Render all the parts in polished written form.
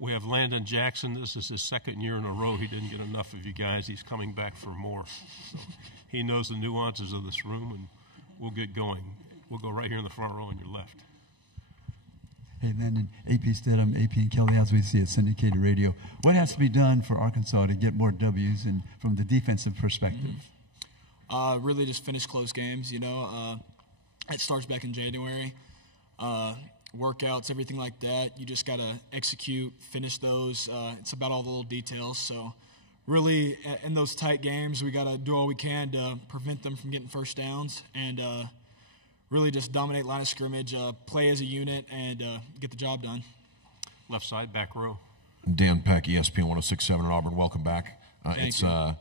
We have Landon Jackson. This is his second year in a row. He didn't get enough of you guys. He's coming back for more. So he knows the nuances of this room, and we'll get going. We'll go right here in the front row on your left. Hey, Landon, AP Stedham, AP and Kelly, as we see at syndicated radio. What has to be done for Arkansas to get more W's and from the defensive perspective? Really just finish close games, you know. It starts back in January. Workouts, everything like that. You just got to execute, finish those. It's about all the little details. So really in those tight games, we got to do all we can to prevent them from getting first downs and really just dominate line of scrimmage, play as a unit, and get the job done. Left side, back row. Dan Peck, ESPN 106.7 in Auburn. Welcome back. Thank you.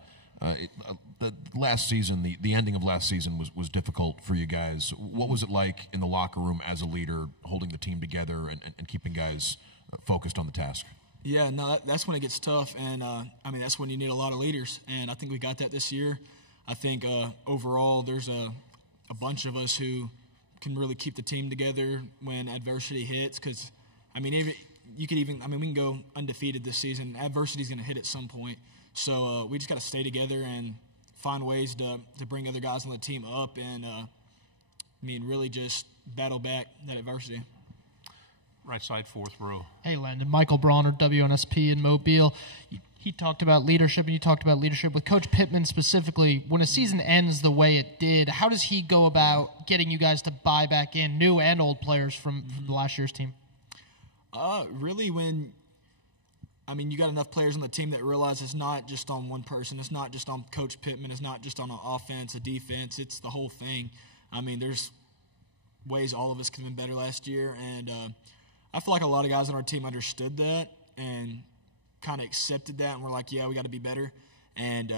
The last season, the ending of last season was difficult for you guys. What was it like in the locker room as a leader, holding the team together and keeping guys focused on the task? Yeah, no, that's when it gets tough, and that's when you need a lot of leaders, and I think we got that this year. I think overall there's a bunch of us who can really keep the team together when adversity hits, because we can go undefeated this season. Adversity's going to hit at some point. So we just got to stay together and find ways to bring other guys on the team up and, really just battle back that adversity. Right side, fourth row. Hey, Landon. Michael Bronner, WNSP in Mobile. He talked about leadership, and you talked about leadership with Coach Pittman specifically. When a season ends the way it did, how does he go about getting you guys to buy back in new and old players from the last year's team? Really when – you got enough players on the team that realize it's not just on one person. It's not just on Coach Pittman. It's not just on an offense, a defense. It's the whole thing. There's ways all of us could have been better last year, and I feel like a lot of guys on our team understood that and kind of accepted that, and we're like, yeah, we got to be better. And,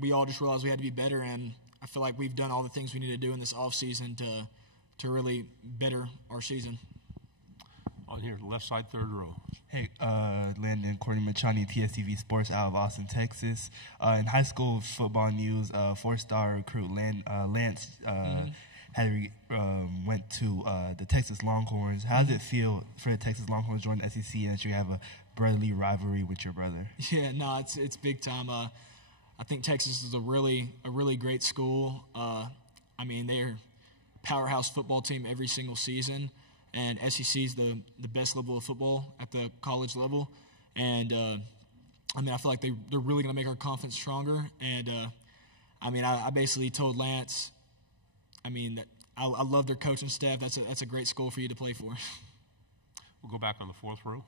we all just realized we had to be better, and I feel like we've done all the things we need to do in this offseason to really better our season. On here, left side, third row. Hey, Landon, Courtney Machani, TSTV Sports out of Austin, Texas. In high school football news, four-star recruit Lance went to the Texas Longhorns. How does it feel for the Texas Longhorns to join the SEC and that you have a brotherly rivalry with your brother? Yeah, no, it's big time. I think Texas is a really great school. They're powerhouse football team every single season. And SEC is the best level of football at the college level. And, I feel like they're really going to make our confidence stronger. And, I basically told Lance, that I love their coaching staff. That's a great school for you to play for. We'll go back on the fourth row.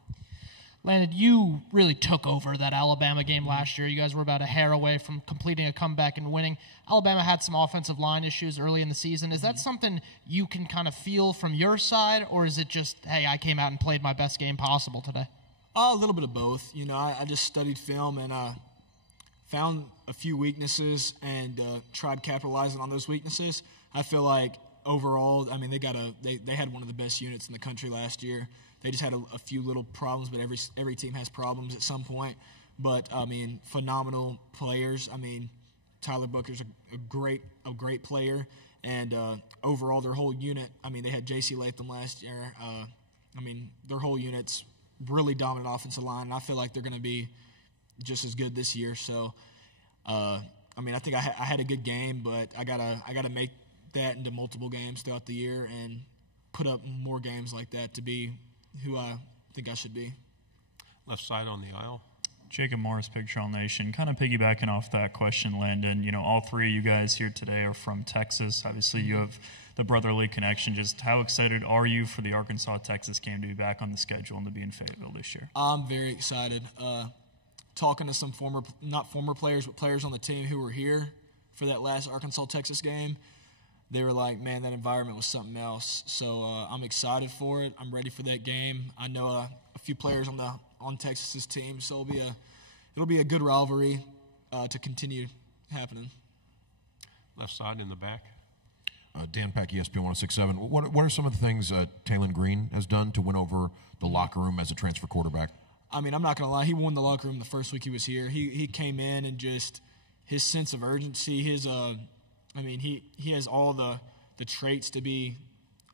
Landon, you really took over that Alabama game last year. You guys were about a hair away from completing a comeback and winning. Alabama had some offensive line issues early in the season. Is that something you can kind of feel from your side, or is it just, hey, I came out and played my best game possible today? A little bit of both. I just studied film and found a few weaknesses and tried capitalizing on those weaknesses. I feel like overall, they had one of the best units in the country last year. They just had a few little problems, but every team has problems at some point. But phenomenal players. Tyler Booker's a great player, and overall their whole unit. They had J.C. Latham last year. Their whole unit's really dominant offensive line. And I feel like they're going to be just as good this year. So, I think I had a good game, but I gotta make that into multiple games throughout the year and put up more games like that to be who I think I should be. Left side on the aisle. Jacob Morris, Pig Trail Nation. Kind of piggybacking off that question, Landon, all three of you guys here today are from Texas. Obviously, you have the brotherly connection. Just how excited are you for the Arkansas-Texas game to be back on the schedule and to be in Fayetteville this year? I'm very excited. Talking to some not former players, but players on the team who were here for that last Arkansas-Texas game, they were like, man, that environment was something else. So I'm excited for it. I'm ready for that game. I know a few players on Texas's team, so it'll be a good rivalry to continue happening. Left side in the back. Dan Peck, ESPN 106.7. What are some of the things Taylon Green has done to win over the locker room as a transfer quarterback? I'm not going to lie. He won the locker room the first week he was here. He came in and just his sense of urgency, he has all the traits to be,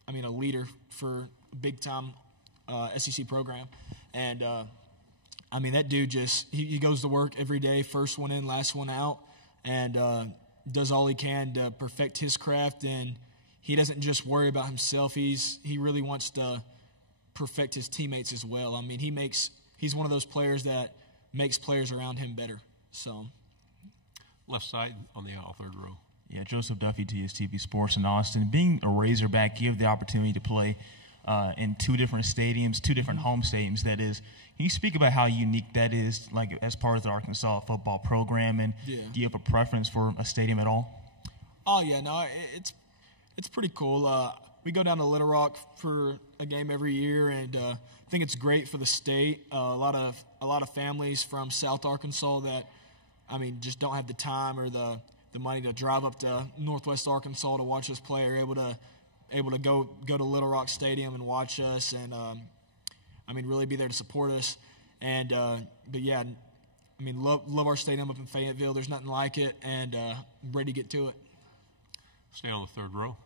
a leader for a big-time SEC program. And, I mean, that dude just he goes to work every day, first one in, last one out, and does all he can to perfect his craft. And he doesn't just worry about himself. He really wants to perfect his teammates as well. I mean, he's one of those players that makes players around him better. So, left side on the aisle, third row. Yeah, Joseph Duffy, TSTV Sports in Austin. Being a Razorback, you have the opportunity to play in 2 different stadiums, 2 different home stadiums, that is. Can you speak about how unique that is, like, as part of the Arkansas football program, and do you have a preference for a stadium at all? Oh, yeah, no, it's pretty cool. We go down to Little Rock for a game every year, and I think it's great for the state. A lot of families from South Arkansas that, I mean, just don't have the time or the money to drive up to Northwest Arkansas to watch us play are able to go to Little Rock Stadium and watch us, and I mean, really be there to support us. And but yeah, I mean, love our stadium up in Fayetteville. There's nothing like it, and ready to get to it. Stay on the third row.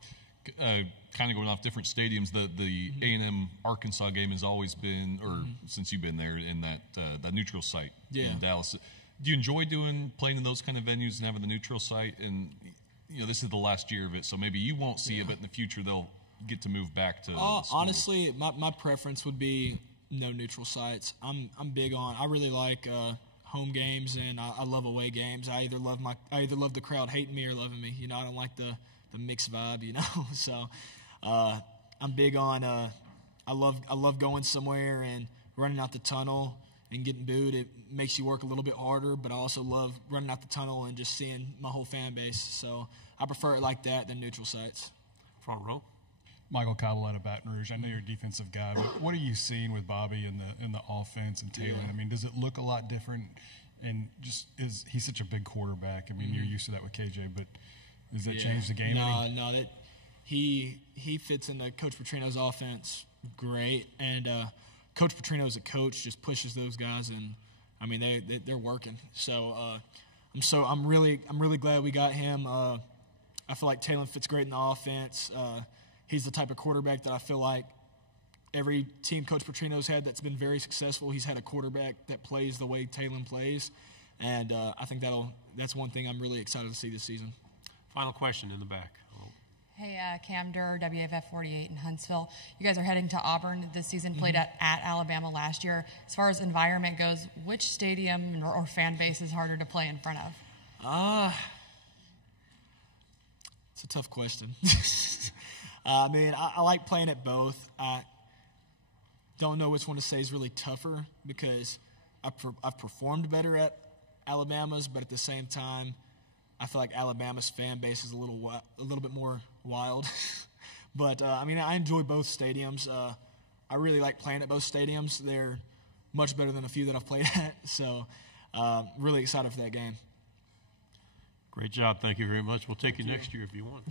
Kind of going off different stadiums, the A&M Arkansas game has always been, or since you've been there, in that neutral site in Dallas. Do you enjoy playing in those kind of venues and having the neutral site? And this is the last year of it, so maybe you won't see it, but in the future they'll get to move back to. Honestly, my preference would be no neutral sites. I'm big on. I really like home games, and I love away games. I either love the crowd hating me or loving me. I don't like the mixed vibe. So I'm big on. I love going somewhere and running out the tunnel and getting booed. It makes you work a little bit harder, but I also love running out the tunnel and just seeing my whole fan base. So I prefer it like that than neutral sites. Front row. Michael Cobble out of Baton Rouge. I know you're a defensive guy, but what are you seeing with Bobby in the offense and Taylor? I mean, does it look a lot different? And he's such a big quarterback. I mean, you're used to that with KJ, but does that change the game? No, that he fits into Coach Petrino's offense great, and Coach Petrino as a coach just pushes those guys, and I mean they're working. So I'm really glad we got him. I feel like Taylor fits great in the offense. He's the type of quarterback that I feel like every team Coach Petrino's had that's been very successful, he's had a quarterback that plays the way Taylor plays, and I think that's one thing I'm really excited to see this season. Final question in the back. Hey, Cam Durr, WFF 48 in Huntsville. You guys are heading to Auburn this season, played at Alabama last year. As far as environment goes, which stadium or fan base is harder to play in front of? It's a tough question. I mean, I like playing at both. I don't know which one to say is really tougher because I've performed better at Alabama's, but at the same time, I feel like Alabama's fan base is a little bit more wild. But, I mean, I enjoy both stadiums. I really like playing at both stadiums. They're much better than a few that I've played at. So, really excited for that game. Great job. Thank you very much. We'll take you next year if you want.